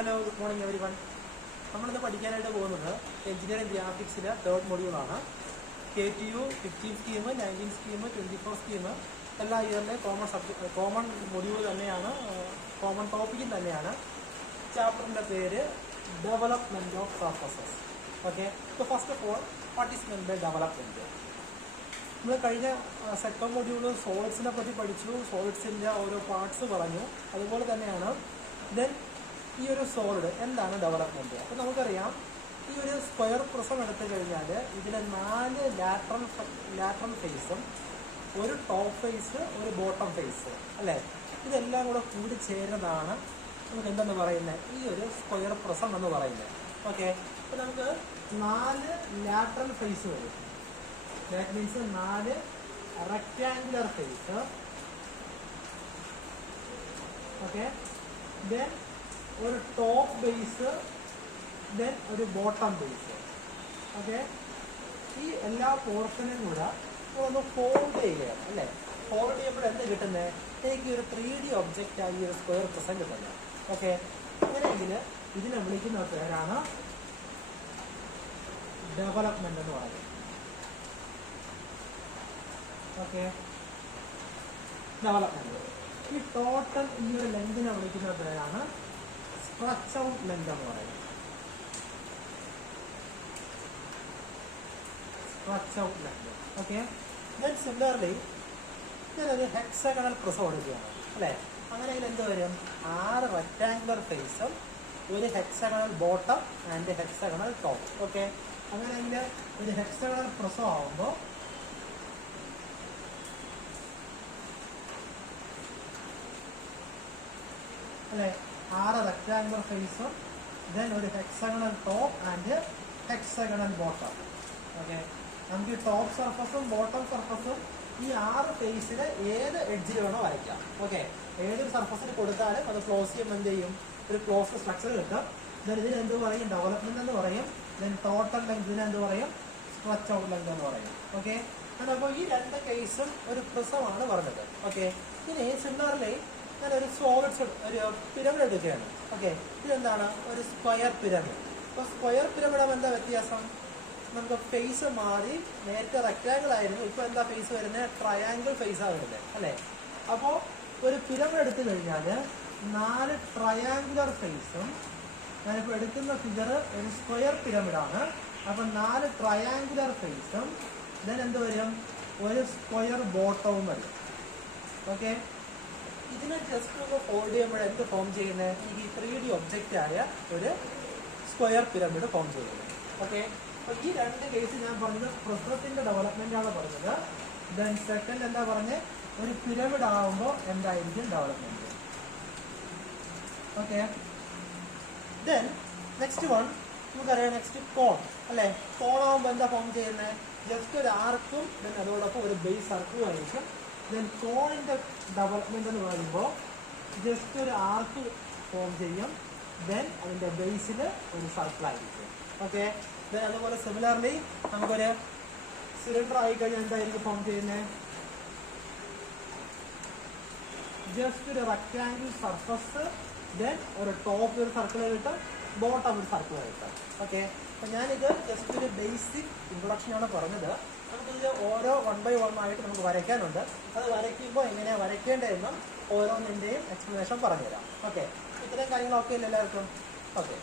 Hello, good morning everyone. നമ്മളിന്ന് പഠിക്കാനായിട്ട് പോകുന്നത് എഞ്ചിനീയറിംഗ് ഗ്രാഫിക്സിലെ തേർഡ് മൊഡ്യൂളാണ്. KTU 15 സ്കീം, 19 സ്കീം, 24 സ്കീം എല്ലാ ഇയറിലെ കോമൺ മൊഡ്യൂൾ തന്നെയാണ്, കോമൺ ടോപ്പിക്കും തന്നെയാണ്. ചാപ്റ്ററിൻ്റെ പേര് development of surfaces. Okay, so first of all what is meant by development? നമ്മൾ കഴിഞ്ഞ സെക്കൻഡ് മൊഡ്യൂള് സോളിഡ്സിനെ പറ്റി പഠിച്ചു, സോളിഡ്സിൻ്റെ ഓരോ പാർട്സ് പറഞ്ഞു. അതുപോലെ തന്നെയാണ് ദെൻ ഈ ഒരു സോളിഡ് എന്താണ് ഡെവലപ്മെൻറ്റ്. അപ്പോൾ നമുക്കറിയാം, ഈ ഒരു സ്ക്വയർ പ്രിസം എടുത്തു കഴിഞ്ഞാൽ ഇതിൽ 4 ലാറ്ററൽ ഫേസും ഒരു ടോപ്പ് ഫേസ്, ഒരു ബോട്ടം ഫേസ് അല്ലേ, ഇതെല്ലാം കൂടെ കൂടി ചേരുന്നതാണ് നമുക്ക് എന്തെന്ന് പറയുന്നത്, ഈ ഒരു സ്ക്വയർ പ്രിസം എന്ന് പറയുന്നത്. ഓക്കെ, അപ്പോൾ നമുക്ക് 4 ലാറ്ററൽ ഫേസ് വരും. That means 4 rectangular face. Okay, then ഒരു ടോപ്പ് ബേസ്, ദെൻ ഒരു ബോട്ടം ബേസ്. ഓക്കെ, ഈ എല്ലാ പോർഷനും കൂടെ ഒന്ന് ഫോൾഡ് ചെയ്യുകയാണ് അല്ലേ. ഫോൾഡ് ചെയ്യുമ്പോൾ എന്ത് കിട്ടുന്നത്, എനിക്ക് ഒരു 3D ഒബ്ജക്റ്റ് ആയി ഒരു സ്ക്വയർ പ്രിസം കിട്ടുന്നത്. ഓക്കെ, അങ്ങനെയെങ്കിൽ ഇതിനെ വിളിക്കുന്ന പേരാണ് ഡെവലപ്മെന്റ് എന്ന് പറയുന്നത്. Okay, development. ഈ ടോട്ടൽ ഈ ഒരു ലെങ്തിനെ വിളിക്കുന്ന പേരാണ് സ്ട്രെച്ച് ഔട്ട് ലെങ്ത് എന്ന് പറയുന്നത്. Stretch out length. Okay, then similarly ഞാനൊരു ഹെക്സഗണൽ പ്രിസം എടുക്കുകയാണ് അല്ലേ. അങ്ങനെയെങ്കിൽ എന്ത് വരും, 6 റെക്റ്റാങ്കുലർ ഫേസും ഒരു hexagonal bottom and hexagonal top. Okay, അങ്ങനെയെങ്കിൽ ഒരു ഹെക്സഗണൽ പ്രിസം ആവുമ്പോൾ അല്ലേ 6 റെക്റ്റാങ്കുലർ ഫേസും ദെൻ ഒരു hexagonal top and hexagonal bottom. Okay, നമുക്ക് ഈ ടോപ്പ് സർഫസും ബോട്ടം സർഫസും ഈ 6 ഫേസിലെ ഏത് എഡ്ജിൽ വേണോ വരയ്ക്കാം. ഓക്കെ, ഏതൊരു സർഫസിൽ കൊടുത്താലും അത് ക്ലോസ് ചെയ്യുമ്പോൾ എന്ത് ചെയ്യും, ഒരു ക്ലോസ് സ്ട്രക്ചർ കിട്ടും. ദെൻ ഇതിന് എന്ത് പറയും, ഡെവലപ്മെന്റ് എന്ന് പറയും. ദെൻ ടോട്ടൽ ലെങ്തിന് എന്ത് പറയും, സ്ട്രെച്ച് ഔട്ട് ലെങ്ത് എന്ന് പറയും. ഓക്കെ, അപ്പോൾ ഈ 2 കേസും ഒരു പ്രിസമാണ് പറഞ്ഞത്. ഓക്കെ, ഇനി സിമിലർലി ഞാനൊരു സോളിഡ്സ് ഒരു പിരമിഡ് എടുക്കുകയാണ്. ഓക്കെ, ഇതെന്താണ്, ഒരു സ്ക്വയർ പിരമിഡ്. അപ്പോൾ സ്ക്വയർ പിരമിഡ് ആകുമ്പോൾ എന്താ വ്യത്യാസം, നമുക്ക് ഫേസ് മാറി. നേരത്തെ റെക്റ്റാങ്കിൾ ആയിരുന്നു, ഇപ്പോൾ എന്താ ഫേസ് വരുന്നത്, ട്രയാങ്കിൾ ഫേസാണ് വരുന്നത് അല്ലേ. അപ്പോൾ ഒരു പിരമിഡ് എടുത്തു കഴിഞ്ഞാൽ 4 ട്രയാങ്കുലർ ഫേസും, ഞാനിപ്പോൾ എടുക്കുന്ന ഫിഗർ ഒരു സ്ക്വയർ പിരമിഡാണ്. അപ്പം 4 ട്രയാങ്കുലർ ഫേസും ദെൻ എന്ത് വരും, ഒരു സ്ക്വയർ ബോട്ടവും വരും. ഓക്കെ, ഇതിനെ ജസ്റ്റ് ഒന്ന് ഫോൾഡ് ചെയ്യുമ്പോൾ എന്ത് ഫോം ചെയ്യുന്നത്, ഈ 3D ഒബ്ജക്റ്റ് ആയ ഒരു സ്ക്വയർ പിരമിഡ് ഫോം ചെയ്യുന്നത്. ഓക്കെ, അപ്പോൾ ഈ 2 കേസ് ഞാൻ പറഞ്ഞത് പ്രിസത്തിന്റെ ഡെവലപ്മെന്റ് ആണ് പറഞ്ഞത്. ദെൻ സെക്കൻഡ് എന്താ പറഞ്ഞത്, ഒരു പിരമിഡ് ആകുമ്പോൾ എന്തായിരിക്കും development. Okay, then next one നമുക്കറിയാം, നെക്സ്റ്റ് കോൺ അല്ലേ. കോൺ ആകുമ്പോൾ എന്താ ഫോം ചെയ്യുന്നത്, ജസ്റ്റ് ഒരു ആർക്കും ദെൻ അതോടൊപ്പം ഒരു ബേസ് സർക്കിളും ആയിരിക്കും. ദെൻ കോണിന്റെ ഡെവലപ്മെന്റ് എന്ന് പറയുമ്പോൾ ജസ്റ്റ് ഒരു ആർക്ക് ഫോം ചെയ്യും, ദെൻ അതിന്റെ ബേസിൽ ഒരു സർക്കിൾ ആയിരിക്കും. ഓക്കെ, ദെൻ അതുപോലെ സിമിലർലി നമുക്കൊരു സിലിണ്ടർ ആയിക്കഴിഞ്ഞാൽ എന്തായിരിക്കും ഫോം ചെയ്യുന്നത്, ജസ്റ്റ് ഒരു റെക്റ്റാങ്കിൾ സർഫസ്, ദെൻ ഒരു ടോപ്പ് ഒരു സർക്കിൾ കിട്ടും, ബോട്ടം ഒരു സർക്കിൾ കിട്ടും. ഓക്കെ, അപ്പം ഞാനിത് ജസ്റ്റ് ഒരു ബേസിക് ഇൻട്രൊഡക്ഷനാണ് പറഞ്ഞത്. നമുക്കിത് ഓരോ 1 by 1 ആയിട്ട് നമുക്ക് വരയ്ക്കാനുണ്ട്. അത് വരയ്ക്കുമ്പോൾ എങ്ങനെയാണ് വരയ്ക്കേണ്ടതെന്നും ഓരോന്നിൻ്റെയും എക്സ്പ്ലനേഷൻ പറഞ്ഞുതരാം. ഓക്കെ, ഇത്രയും കാര്യങ്ങളൊക്കെ ഇല്ല എല്ലാവർക്കും. ഓക്കെ.